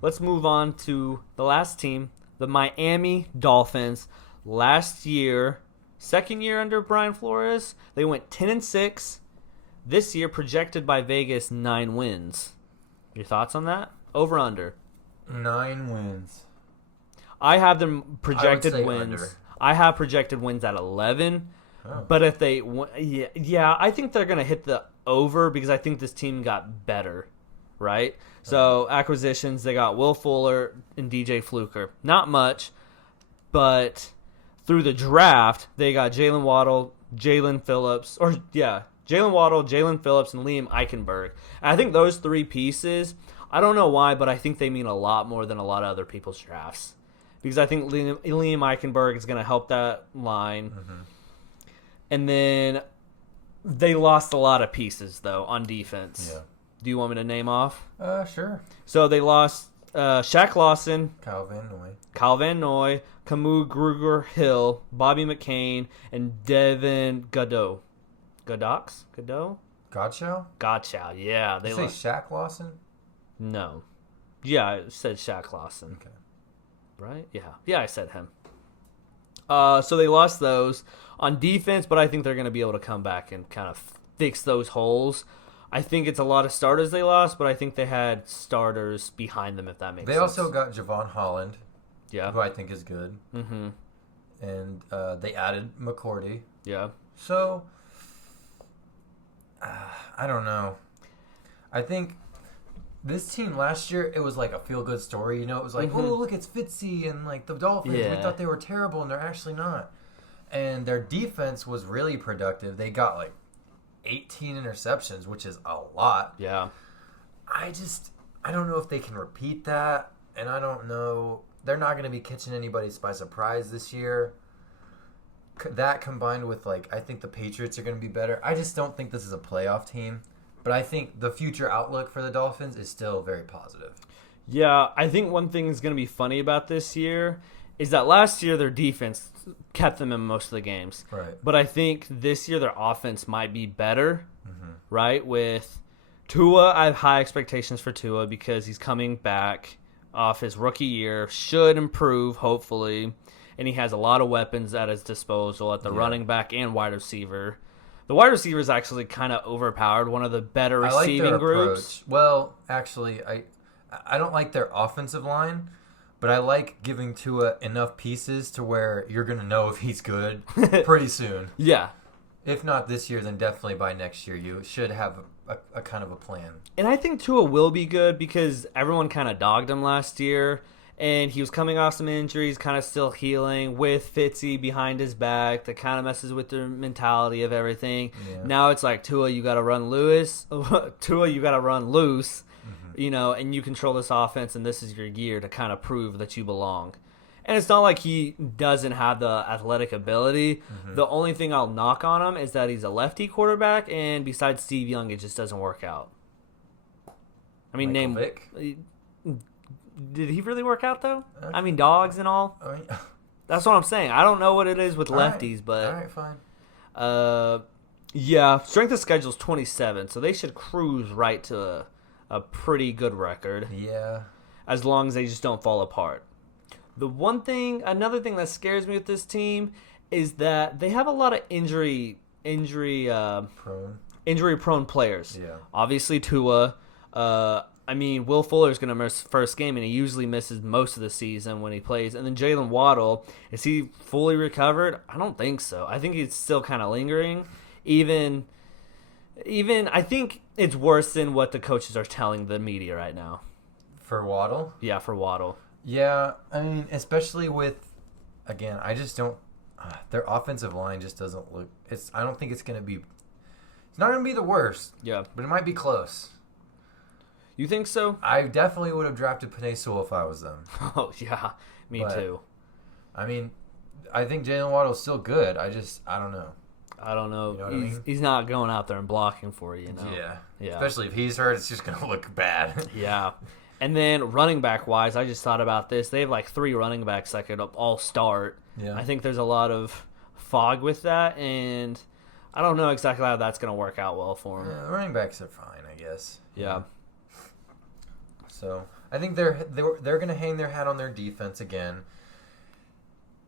let's move on to the last team, the Miami Dolphins. Last year, second year under Brian Flores, they went 10-6. This year, projected by Vegas, 9 wins. Your thoughts on that? Over under? 9 wins. I have them projected I would say wins. under. I have projected wins at 11. Oh. But if they, yeah, I think they're gonna hit the over because I think this team got better, right? So acquisitions, they got Will Fuller and DJ Fluker. Not much, but through the draft, they got Jalen Waddle, Jalen Phillips, and Liam Eichenberg. And I think those three pieces, I don't know why, but I think they mean a lot more than a lot of other people's drafts. Because I think Liam Eichenberg is going to help that line. Mm-hmm. And then they lost a lot of pieces, though, on defense. Yeah. Do you want me to name off? Sure. So they lost Shaq Lawson, Kyle Van Noy, Camus Gruger-Hill, Bobby McCain, and Devin Godot. Godot? Godshow, yeah. Did you say Shaq Lawson? No. Yeah, I said Shaq Lawson. Okay. Right? Yeah, I said him. So they lost those on defense, but I think they're going to be able to come back and kind of fix those holes. I think it's a lot of starters they lost, but I think they had starters behind them, if that makes sense. They also got Javon Holland, yeah, who I think is good. Mm-hmm. And they added McCourty. Yeah. So, I don't know. I think this team last year, it was like a feel-good story. You know, it was like, oh, look, it's Fitzy and like the Dolphins. Yeah. We thought they were terrible, and they're actually not. And their defense was really productive. They got like 18 interceptions, which is a lot. Yeah. I don't know if they can repeat that, and I don't know. They're not going to be catching anybody by surprise this year. That combined with, like, I think the Patriots are going to be better. I just don't think this is a playoff team. But I think the future outlook for the Dolphins is still very positive. Yeah, I think one thing is going to be funny about this year is that last year their defense kept them in most of the games. Right. But I think this year their offense might be better, right? With Tua, I have high expectations for Tua because he's coming back off his rookie year, should improve, hopefully. And he has a lot of weapons at his disposal at the running back and wide receiver. The wide receiver is actually kind of overpowered, one of the better receiving groups. Well, actually, I don't like their offensive line, but I like giving Tua enough pieces to where you're going to know if he's good pretty soon. Yeah. If not this year, then definitely by next year you should have a kind of a plan. And I think Tua will be good because everyone kind of dogged him last year. And he was coming off some injuries, kind of still healing with Fitzy behind his back. That kind of messes with the mentality of everything. Yeah. Now it's like, Tua, you got to run loose. You know, and you control this offense, and this is your year to kind of prove that you belong. And it's not like he doesn't have the athletic ability. The only thing I'll knock on him is that he's a lefty quarterback, and besides Steve Young, it just doesn't work out. I mean, Vick? Did he really work out, though? I mean, dogs and all. I mean, that's what I'm saying. I don't know what it is with lefties, but... All right, fine. Yeah, strength of schedule is 27, so they should cruise right to a pretty good record. Yeah. As long as they just don't fall apart. Another thing that scares me with this team is that they have a lot of injury-prone players. Yeah. Obviously, Tua... Will Fuller's going to miss first game, and he usually misses most of the season when he plays. And then Jalen Waddle, is he fully recovered? I don't think so. I think he's still kind of lingering. Even I think it's worse than what the coaches are telling the media right now. For Waddle? Yeah, for Waddle. Yeah, I mean, especially with, again, I just don't, their offensive line just doesn't look, I don't think it's not going to be the worst. Yeah. But it might be close. You think so? I definitely would have drafted Penei Sewell if I was them. Oh, yeah. Me too. I mean, I think Jalen Waddle's still good. I don't know. I don't know. You know what I mean? He's not going out there and blocking for you, Yeah. Especially if he's hurt, it's just going to look bad. Yeah. And then running back-wise, I just thought about this. They have like 3 running backs that could all start. Yeah. I think there's a lot of fog with that, and I don't know exactly how that's going to work out well for them. Yeah, running backs are fine, I guess. Yeah. So, I think they're going to hang their hat on their defense again.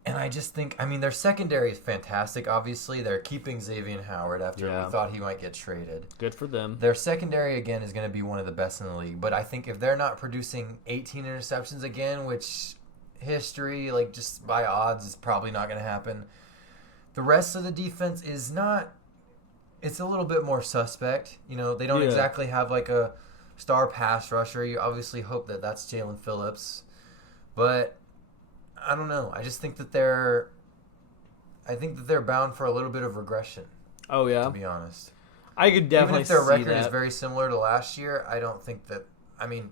And I just think, I mean, their secondary is fantastic. Obviously, they're keeping Xavier Howard after we thought he might get traded. Good for them. Their secondary, again, is going to be one of the best in the league. But I think if they're not producing 18 interceptions again, which history, like just by odds, is probably not going to happen, the rest of the defense is not, it's a little bit more suspect. You know, they don't exactly have like a star pass rusher. You obviously hope that that's Jalen Phillips. But I don't know. I just think that they're bound for a little bit of regression. Oh yeah, to be honest, I could definitely see that. Even if their record is very similar to last year, I don't think that. I mean,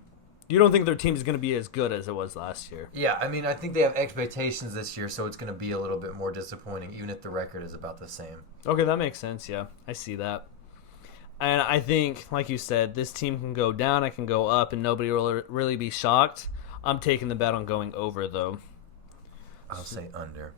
you don't think their team is going to be as good as it was last year? Yeah, I mean, I think they have expectations this year, so it's going to be a little bit more disappointing, even if the record is about the same. Okay, that makes sense. Yeah, I see that. And I think, like you said, this team can go down, it can go up, and nobody will really be shocked. I'm taking the bet on going over, though. I'll say under.